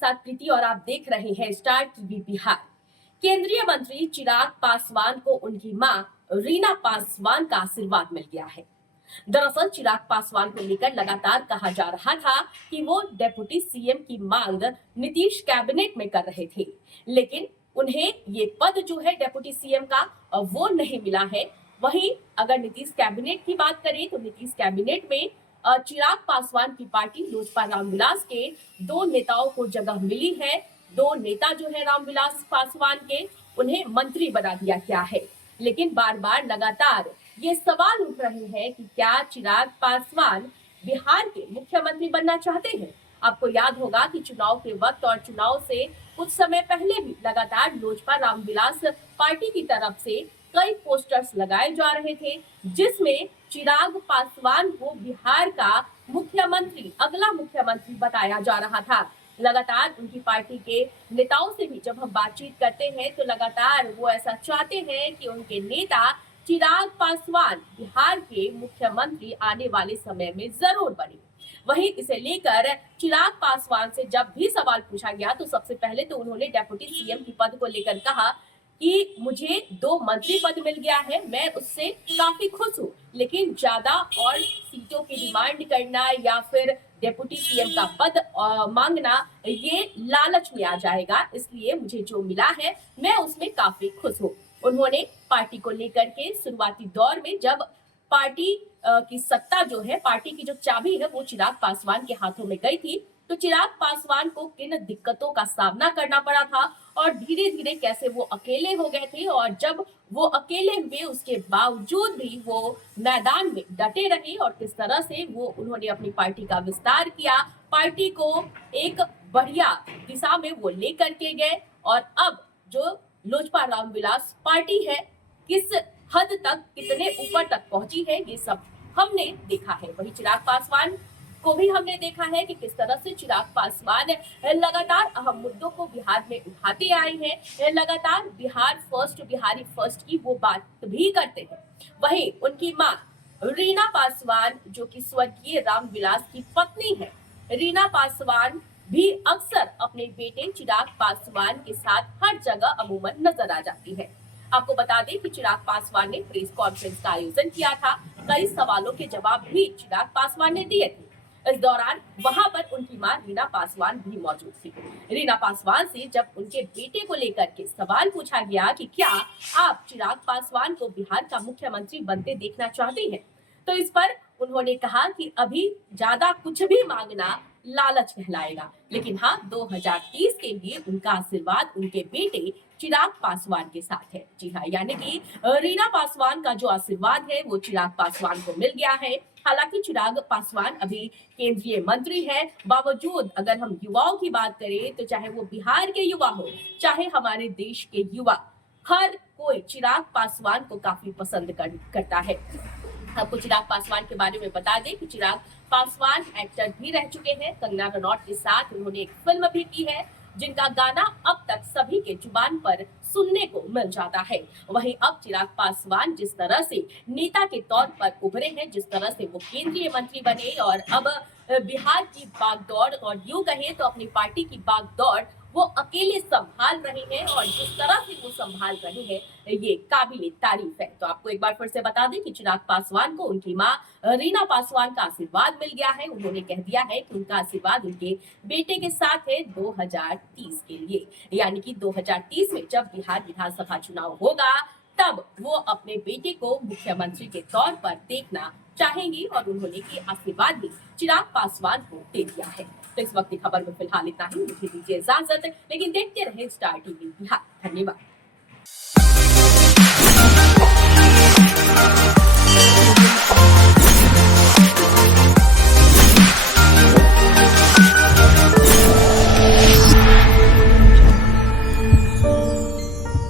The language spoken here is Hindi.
साथ प्रीति और आप देख रहे हैं स्टार टीवी बिहार। केंद्रीय मंत्री चिराग पासवान को उनकी मां रीना पासवान का आशीर्वाद मिल गया है। दरअसल चिराग पासवान को लेकर लगातार कहा जा रहा था कि वो डेप्यूटी सीएम की मांग नीतीश कैबिनेट में कर रहे थे, लेकिन उन्हें ये पद जो है डेप्यूटी सीएम का वो नहीं मिला है। वहीं अगर नीतीश कैबिनेट की बात करें तो नीतीश कैबिनेट में चिराग पासवान की पार्टी लोजपा रामविलास के दो नेताओं को जगह मिली है। दो नेता जो है रामविलास पासवान के, उन्हें मंत्री बना दिया गया है। लेकिन बार बार लगातार ये सवाल उठ रहे हैं कि क्या चिराग पासवान बिहार के मुख्यमंत्री बनना चाहते हैं। आपको याद होगा कि चुनाव के वक्त और चुनाव से कुछ समय पहले भी लगातार लोजपा रामविलास पार्टी की तरफ से कई पोस्टर्स लगाए जा रहे थे, जिसमें चिराग पासवान को बिहार का मुख्यमंत्री, अगला मुख्यमंत्री बताया जा रहा था। लगातार उनकी पार्टी के नेताओं से भी जब हम बातचीत करते हैं तो लगातार वो ऐसा चाहते हैं कि उनके नेता चिराग पासवान बिहार के मुख्यमंत्री आने वाले समय में जरूर बने। वहीं इसे लेकर चिराग पासवान से जब भी सवाल पूछा गया तो सबसे पहले तो उन्होंने डेप्यूटी सीएम की पद को लेकर कहा कि मुझे 2 मंत्री पद मिल गया है, मैं उससे काफी खुश हूँ, लेकिन ज्यादा और सीटों की डिमांड करना या फिर डेप्यूटी सीएम का पद मांगना ये लालच में आ जाएगा, इसलिए मुझे जो मिला है मैं उसमें काफी खुश हूँ। उन्होंने पार्टी को लेकर के शुरुआती दौर में जब पार्टी की सत्ता जो है, पार्टी की जो चाबी है वो चिराग पासवान के हाथों में गई थी, तो चिराग पासवान को किन दिक्कतों का सामना करना पड़ा था और धीरे धीरे कैसे वो अकेले हो गए थे, और जब वो अकेले हुए उसके बावजूद भी वो मैदान में डटे रहे और किस तरह से वो उन्होंने अपनी पार्टी का विस्तार किया, पार्टी को एक बढ़िया दिशा में वो लेकर के गए। और अब जो लोजपा रामविलास पार्टी है किस हद तक, कितने ऊपर तक पहुंची है, ये सब हमने देखा है। वही चिराग पासवान को भी हमने देखा है कि किस तरह से चिराग पासवान लगातार अहम मुद्दों को बिहार में उठाते आए हैं, लगातार बिहार फर्स्ट, बिहारी फर्स्ट की वो बात भी करते हैं। वहीं उनकी मां रीना पासवान जो कि स्वर्गीय रामविलास की पत्नी है, रीना पासवान भी अक्सर अपने बेटे चिराग पासवान के साथ हर जगह अमूमन नजर आ जाती है। आपको बता दें कि चिराग पासवान ने प्रेस कॉन्फ्रेंस का आयोजन किया था, कई सवालों के जवाब भी चिराग पासवान ने दिए थे। इस दौरान वहां पर उनकी मां रीना पासवान भी मौजूद थी। रीना पासवान से जब उनके बेटे को लेकर के सवाल पूछा गया कि क्या आप चिराग पासवान को बिहार का मुख्यमंत्री बनते देखना चाहते हैं, तो इस पर उन्होंने कहा कि अभी ज्यादा कुछ भी मांगना लालच कहलाएगा, लेकिन हाँ 2030 के लिए उनका आशीर्वाद उनके बेटे चिराग पासवान के साथ है। जी हाँ, यानी कि रीना पासवान का जो आशीर्वाद है वो चिराग पासवान को मिल गया है। हालांकि चिराग पासवान अभी केंद्रीय मंत्री है, बावजूद अगर हम युवाओं की बात करें तो चाहे वो बिहार के युवा हो, चाहे हमारे देश के युवा, हर कोई चिराग पासवान को काफी पसंद करता है। आपको चिराग पासवान के बारे में बता दें कि चिराग पासवान एक्टर भी रह चुके हैं। कंगना रनौत के साथ उन्होंने एक फिल्म भी की है जिनका गाना अब तक सभी के जुबान पर सुनने को मिल जाता है। वहीं अब चिराग पासवान जिस तरह से नेता के तौर पर उभरे हैं, जिस तरह से वो केंद्रीय मंत्री बने और अब बिहार की बागडोर और यूं कहें तो अपनी पार्टी की बागडोर वो अकेले संभाल रहे हैं, और जिस तरह से वो संभाल रहे हैं ये काबिले तारीफ है। तो आपको एक बार फिर से बता दें कि चिराग पासवान को उनकी मां रीना पासवान का आशीर्वाद मिल गया है। उन्होंने कह दिया है कि उनका आशीर्वाद उनके बेटे के साथ है 2030 के लिए, यानी कि 2030 में जब बिहार विधानसभा चुनाव होगा तब वो अपने बेटे को मुख्यमंत्री के तौर पर देखना चाहेंगी, और उन्होंने ये आशीर्वाद भी चिराग पासवान को दे दिया है। तो इस वक्त की खबर में फिलहाल इतना ही। मुझे दीजिए इजाजत, लेकिन देखते रहे स्टार टीवी बिहार। धन्यवाद।